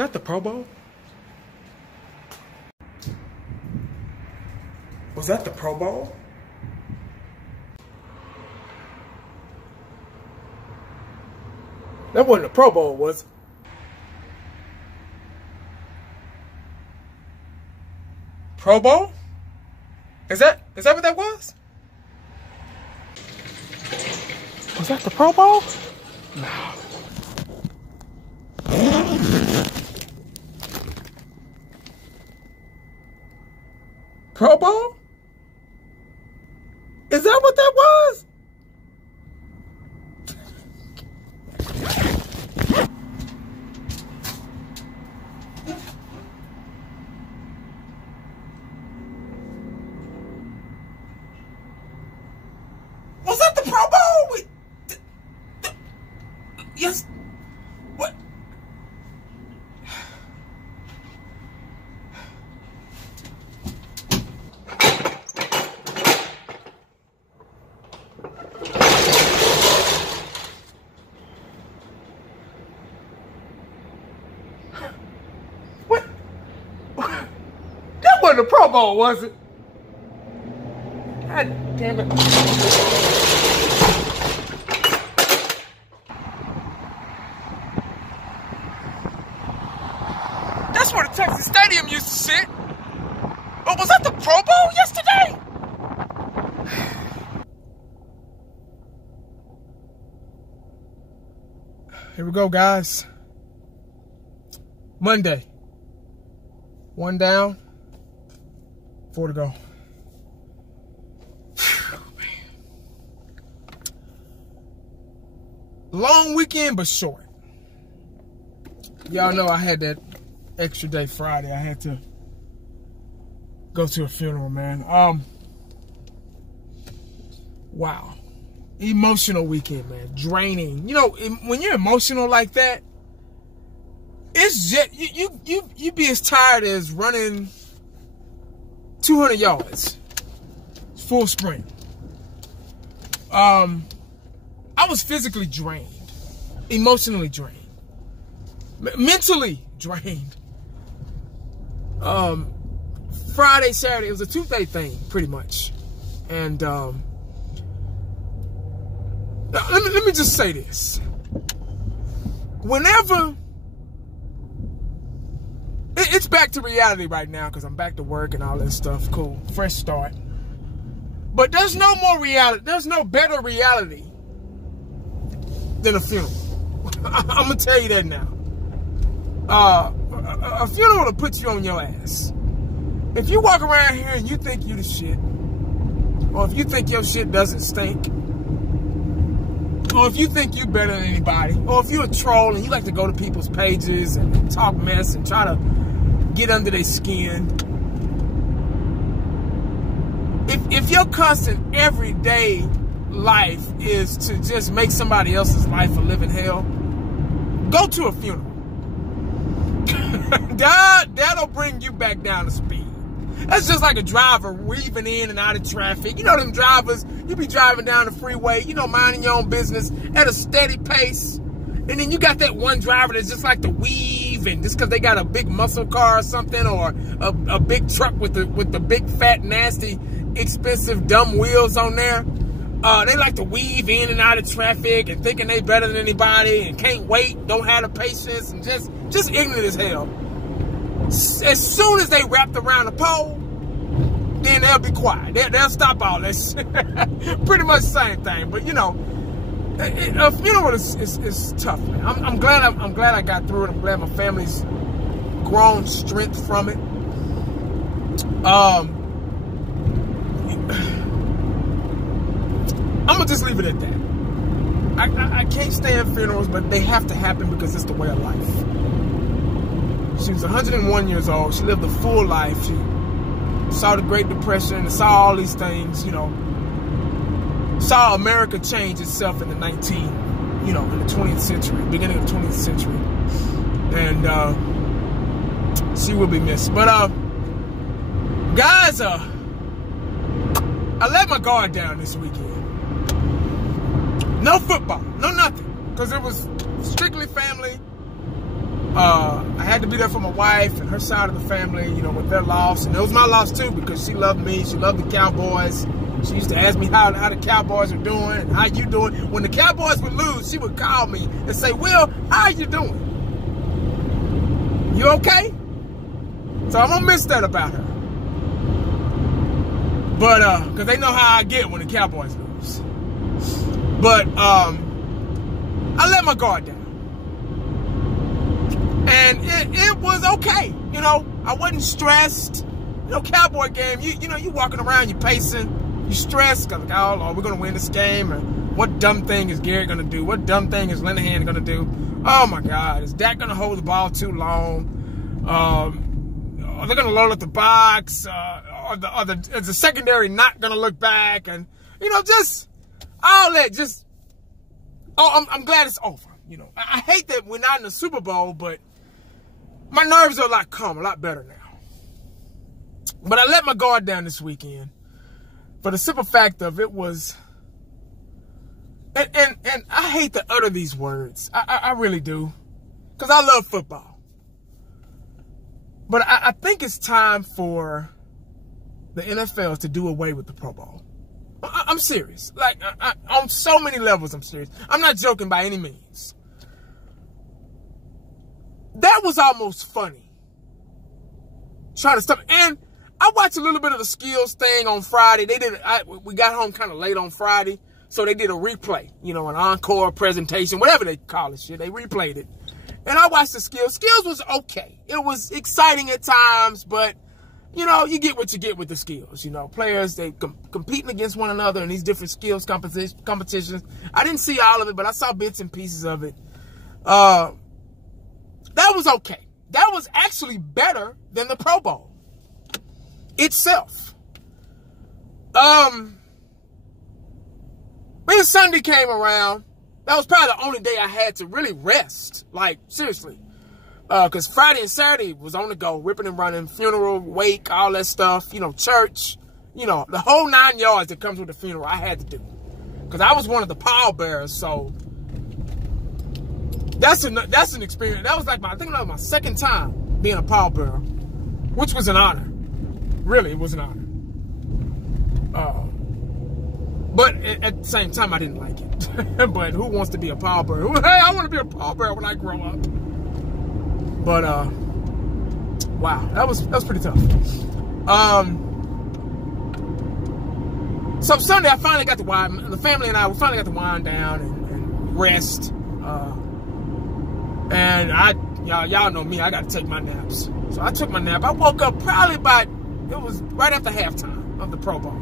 that the Pro Bowl? Was that the Pro Bowl? That wasn't the Pro Bowl, was it? Pro Bowl? Is that what that was? Was that the Pro Bowl? No. Pro Bowl? Is that what that was? Was that the Pro Bowl? Yes. What? What? That wasn't the Pro Bowl, was it? God damn it. That's where the Texas Stadium used to sit. But was that the Pro Bowl yesterday? Here we go, guys. Monday. 1 down, 4 to go. Long weekend, but short. Y'all know I had that extra day Friday. I had to go to a funeral, man. Wow. Emotional weekend, man. Draining. You know, when you're emotional like that, it's just, you be as tired as running 200 yards. Full sprint. I was physically drained. Emotionally drained. Mentally drained. Friday, Saturday, it was a 2-day thing, pretty much. And let me just say this. Whenever it's back to reality right now, because I'm back to work and all that stuff. Cool. Fresh start. But there's no more reality. There's no better reality than a funeral. I'm going to tell you that now. A funeral will put you on your ass. If you walk around here and you think you the shit, or if you think your shit doesn't stink, or if you think you better than anybody, or if you're a troll and you like to go to people's pages and talk mess and try to get under their skin, if your constant everyday life is to just make somebody else's life a living hell, go to a funeral. That'll bring you back down to speed. That's just like a driver weaving in and out of traffic. You know them drivers, you be driving down the freeway, you know, minding your own business at a steady pace. And then you got that one driver that's just like to weave, and just because they got a big muscle car or something, or a big truck with the big, fat, nasty, expensive, dumb wheels on there. They like to weave in and out of traffic and thinking they better than anybody and can't wait, don't have the patience, and just ignorant as hell. As soon as they wrapped around the pole, then they'll be quiet. They'll stop all this. Pretty much the same thing. But you know, a funeral is tough, man. I'm glad I got through it. I'm glad my family's grown strength from it. I'm gonna just leave it at that. I can't stand funerals, but they have to happen because it's the way of life. She was 101 years old. She lived a full life. She saw the Great Depression and saw all these things, you know. Saw America change itself in the 20th century, beginning of the 20th century. And she will be missed. But guys, I let my guard down this weekend. No football, no nothing. Because it was strictly family. I had to be there for my wife and her side of the family, you know, with their loss. And it was my loss, too, because she loved me. She loved the Cowboys. She used to ask me how the Cowboys are doing and how you doing. When the Cowboys would lose, she would call me and say, Will, how you doing? You okay? So I'm going to miss that about her. But, because they know how I get when the Cowboys lose. But, I let my guard down. And it was okay. You know, I wasn't stressed. You know, Cowboy game, you know, you walking around, you pacing. You stressed because, oh, are we going to win this game? Or what dumb thing is Garrett going to do? What dumb thing is Linehan going to do? Oh, my God. Is Dak going to hold the ball too long? Are they going to load up the box? Is the secondary not going to look back? And, you know, just all that. Just, I'm glad it's over. You know, I hate that we're not in the Super Bowl, but my nerves are a lot calmer, a lot better now. But I let my guard down this weekend. For the simple fact of it was, and I hate to utter these words. I really do. Because I love football. But I think it's time for the NFL to do away with the Pro Bowl. I'm serious. Like, on so many levels, I'm serious. I'm not joking by any means. That was almost funny. Trying to stop. And I watched a little bit of the skills thing on Friday. We got home kind of late on Friday, so they did a replay, you know, an encore presentation, whatever they call it, shit. They replayed it. And I watched the skills. Skills was okay. It was exciting at times, but, you know, you get what you get with the skills. You know, players, they competing against one another in these different skills competitions. I didn't see all of it, but I saw bits and pieces of it. That was okay. That was actually better than the Pro Bowl itself. When Sunday came around, that was probably the only day I had to really rest. Like, seriously. Because Friday and Saturday was on the go, ripping and running, funeral, wake, all that stuff, you know, church, you know, the whole 9 yards that comes with the funeral, I had to do. Because I was one of the pallbearers, so that's an experience. That was like I think that was my second time being a pallbearer, which was an honor. Really, it was an honor. But at the same time, I didn't like it. But who wants to be a pallbearer? Hey, I want to be a pallbearer when I grow up. But wow, that was pretty tough. So Sunday, I finally got to the family and we finally got to wind down and rest. And y'all know me, I got to take my naps. So I took my nap. I woke up probably it was right after halftime of the Pro Bowl.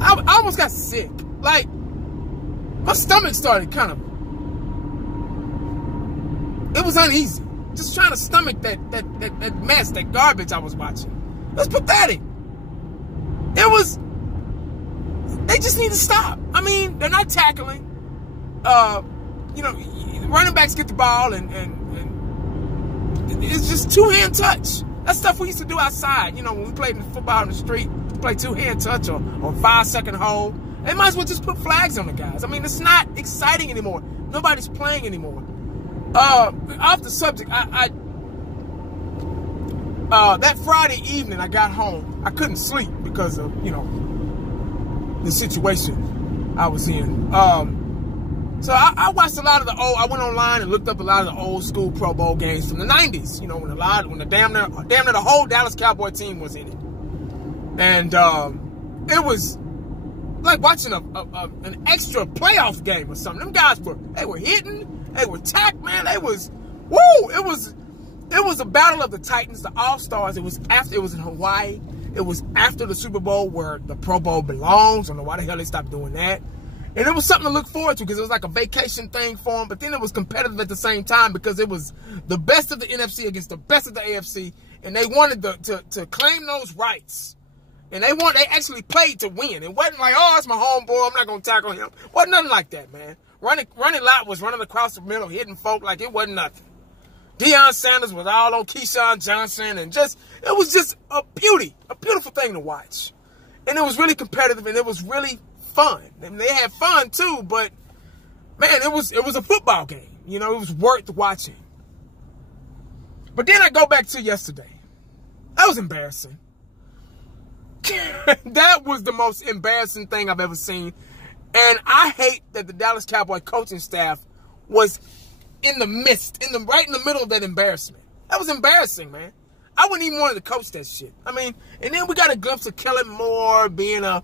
I almost got sick. Like, my stomach started kind of, it was uneasy. Just trying to stomach that mess, that garbage I was watching. It was pathetic. They just need to stop. I mean, they're not tackling. You know, running backs get the ball and it's just two-hand touch. That's stuff we used to do outside. You know, when we played football in the street, play two-hand touch or 5-second hold. They might as well just put flags on the guys. I mean, it's not exciting anymore. Nobody's playing anymore. Off the subject, that Friday evening I got home, I couldn't sleep because of, you know, the situation I was in. So I watched a lot of I went online and looked up a lot of the old school Pro Bowl games from the 90s, you know, when the damn near the whole Dallas Cowboy team was in it. And it was like watching an extra playoff game or something. Them guys were hitting, they were tacked, man. It was a battle of the Titans, the All-Stars. It was in Hawaii. It was after the Super Bowl where the Pro Bowl belongs. I don't know why the hell they stopped doing that. And it was something to look forward to because it was like a vacation thing for them. But then it was competitive at the same time because it was the best of the NFC against the best of the AFC. And they wanted to claim those rights. And they actually played to win. It wasn't like, oh, it's my homeboy, I'm not going to tackle him. Wasn't nothing like that, man. Running lot was running across the middle, hitting folk like it wasn't nothing. Deion Sanders was all on Keyshawn Johnson. And it was just a beautiful thing to watch. And it was really competitive and it was really fun. And they had fun too, but man, it was a football game. You know, it was worth watching. But then I go back to yesterday. That was embarrassing. That was the most embarrassing thing I've ever seen. And I hate that the Dallas Cowboys coaching staff was in the midst, right in the middle of that embarrassment. That was embarrassing, man. I wouldn't even want to coach that shit. I mean, and then we got a glimpse of Kellen Moore being an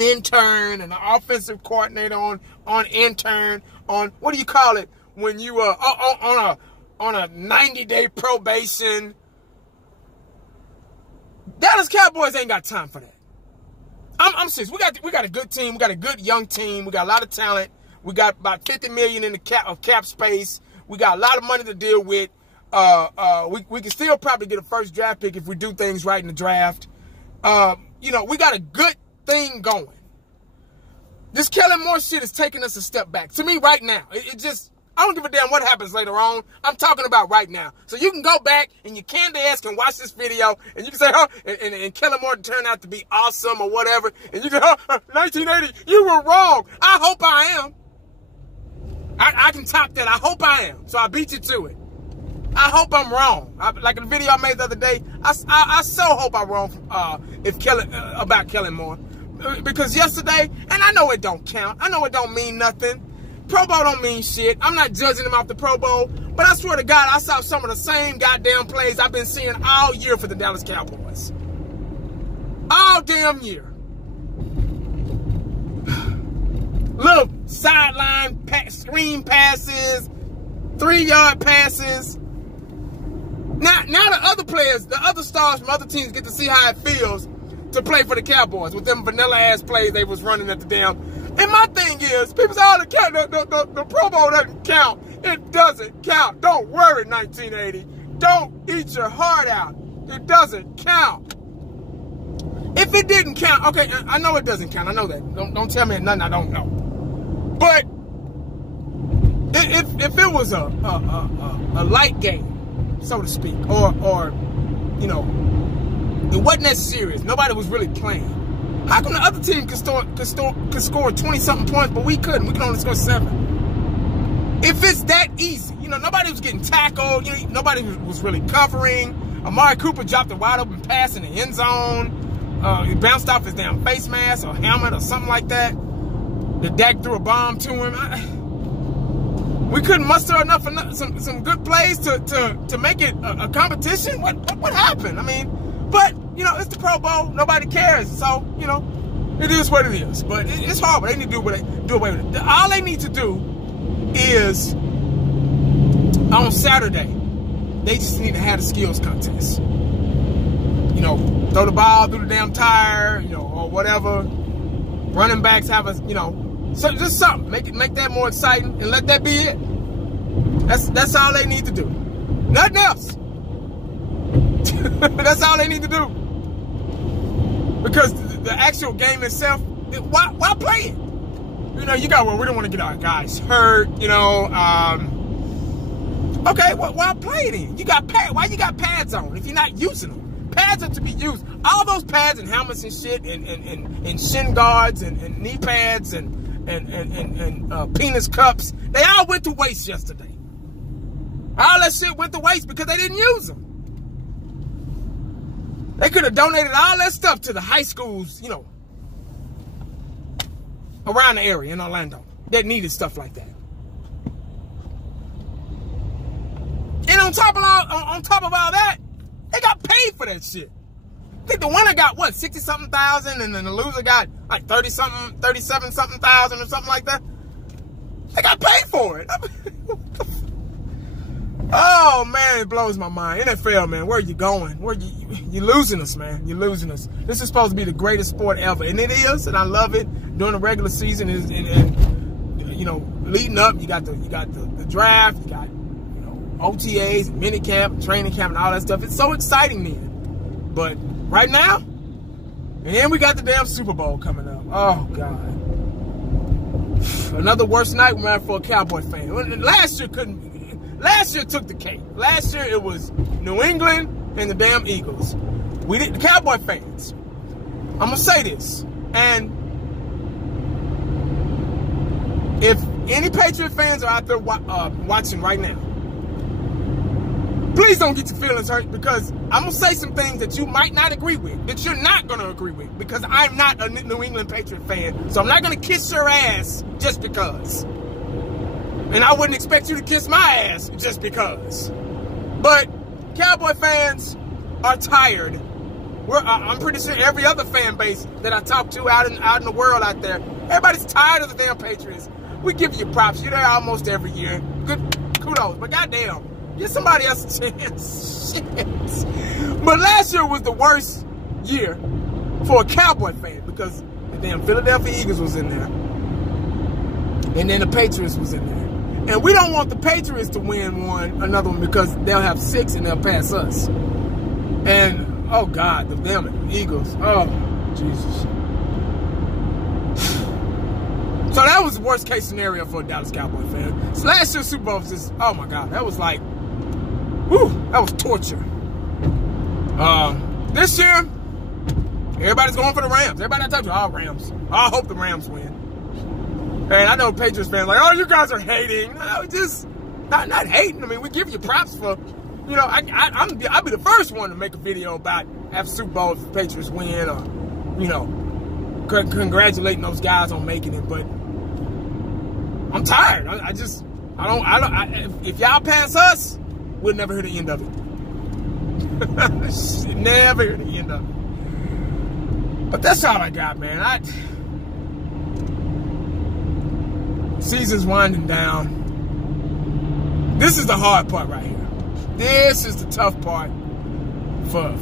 intern and an offensive coordinator on intern, on, what do you call it, when you on a 90-day probation. Dallas Cowboys ain't got time for that. I'm serious. We got a good team. We got a good young team. We got a lot of talent. We got about $50 million in the cap space. We got a lot of money to deal with. We can still probably get a first draft pick if we do things right in the draft. You know, we got a good thing going. This Kellen Moore shit is taking us a step back. To me, right now, it just, I don't give a damn what happens later on. I'm talking about right now. So you can go back and your candy ass can watch this video and you can say, oh, and Kellen Moore turned out to be awesome or whatever. And you can, oh, 1980, you were wrong. I hope I am. I can top that. I hope I am. So I beat you to it. I hope I'm wrong. Like in the video I made the other day, I so hope I'm wrong about Kellen Moore. Because yesterday, and I know it don't count. I know it don't mean nothing. Pro Bowl don't mean shit. I'm not judging him off the Pro Bowl. But I swear to God, I saw some of the same goddamn plays I've been seeing all year for the Dallas Cowboys. All damn year. Little sideline screen passes, 3-yard passes. Now the other players, the other stars from other teams get to see how it feels to play for the Cowboys with them vanilla-ass plays they was running at the damn. And my thing is, people say, oh, the Pro Bowl doesn't count. It doesn't count. Don't worry, 1980. Don't eat your heart out. It doesn't count. If it didn't count, okay, I know it doesn't count. I know that. Don't tell me nothing I don't know. But if it was a light game, so to speak, or you know, it wasn't that serious. Nobody was really playing. How come the other team could score 20-something points, but we couldn't? We could only score 7. If it's that easy, you know, nobody was getting tackled. You know, nobody was really covering. Amari Cooper dropped a wide open pass in the end zone. He bounced off his damn face mask or helmet or something like that. The Dak threw a bomb to him. We couldn't muster some good plays to make it a competition. What happened? I mean, but you know, it's the Pro Bowl. Nobody cares. So you know, it is what it is. But it's hard. But they need to do away with it. All they need to do is on Saturday, they just need to have a skills contest. You know, throw the ball through the damn tire. You know, or whatever. Running backs have a, you know. So just something, make that more exciting, and let that be it. That's all they need to do. Nothing else. That's all they need to do. Because the actual game itself, why play it? You know, we don't want to get our guys hurt. You know, okay, why play it then? You got pads. Why you got pads on if you're not using them? Pads are to be used. All those pads and helmets and shit, and shin guards and knee pads and penis cups, they all went to waste yesterday. All that shit went to waste because they didn't use them. They could have donated all that stuff to the high schools, you know, around the area in Orlando that needed stuff like that. And on top of all that, they got paid for that shit. I think the winner got, what, 60-something thousand, and then the loser got like 37-something thousand or something like that. They got paid for it. Oh, man, it blows my mind. NFL, man, where are you going? You're losing us, man. You're losing us. This is supposed to be the greatest sport ever, and it is, and I love it. During the regular season, and you know, leading up, you got the draft, you got, you know, OTAs, mini camp, training camp, and all that stuff. It's so exciting, man. But right now, and then we got the damn Super Bowl coming up. Oh, God. Another worst nightmare for a Cowboy fan. Last year took the cake. Last year it was New England and the damn Eagles. The Cowboy fans. I'm going to say this. And any Patriot fans are out there watching right now, please don't get your feelings hurt, because I'm going to say some things that you might not agree with, that you're not going to agree with, because I'm not a New England Patriot fan, so I'm not going to kiss your ass just because. And I wouldn't expect you to kiss my ass just because. But Cowboy fans are tired. I'm pretty sure every other fan base that I talk to out in the world out there, everybody's tired of the damn Patriots. We give you props. You're there almost every year. Good kudos. But goddamn, give somebody else a chance. Shit. But last year was the worst year for a Cowboy fan, because the damn Philadelphia Eagles was in there. And then the Patriots was in there. And we don't want the Patriots to win another one, because they'll have 6 and they'll pass us. And, oh God, the damn Eagles. Oh, Jesus. So that was the worst case scenario for a Dallas Cowboy fan. So last year's Super Bowl was just, oh my God, that was like, whew, that was torture. This year, everybody's going for the Rams. Everybody I talk to, oh, Rams. I hope the Rams win. And I know Patriots fans like, oh, you guys are hating. No, just not hating. I mean, we give you props for, you know, I'll be the first one to make a video about after Super Bowl if the Patriots win, or, you know, congratulating those guys on making it. But I'm tired. If y'all pass us, we'll never hear the end of it. Never hear the end of it. But that's all I got, man. Season's winding down. This is the hard part right here. This is the tough part for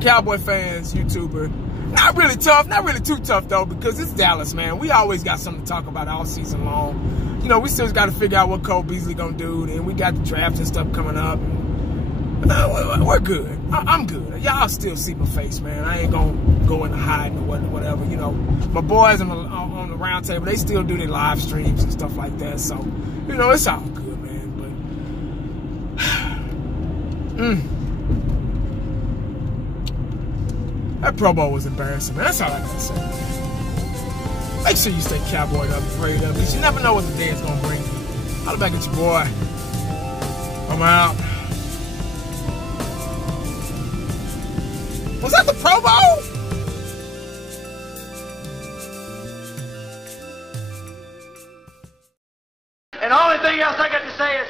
Cowboy fans, YouTuber. Not really tough, not really too tough though, because it's Dallas, man. We always got something to talk about all season long. You know, we still got to figure out what Cole Beasley gonna do, and we got the draft and stuff coming up. We're good. I'm good. Y'all still see my face, man. I ain't gonna go into hiding or whatever. You know, my boys on the round table, they still do their live streams and stuff like that. So, you know, it's all good, man. But that Pro Bowl was embarrassing, man. That's all I gotta say. Make sure you stay cowboyed up, prayed up, because you never know what the day is gonna bring. Holla back at your boy. I'm out. Was that the Pro Bowl? And the only thing else I got to say is,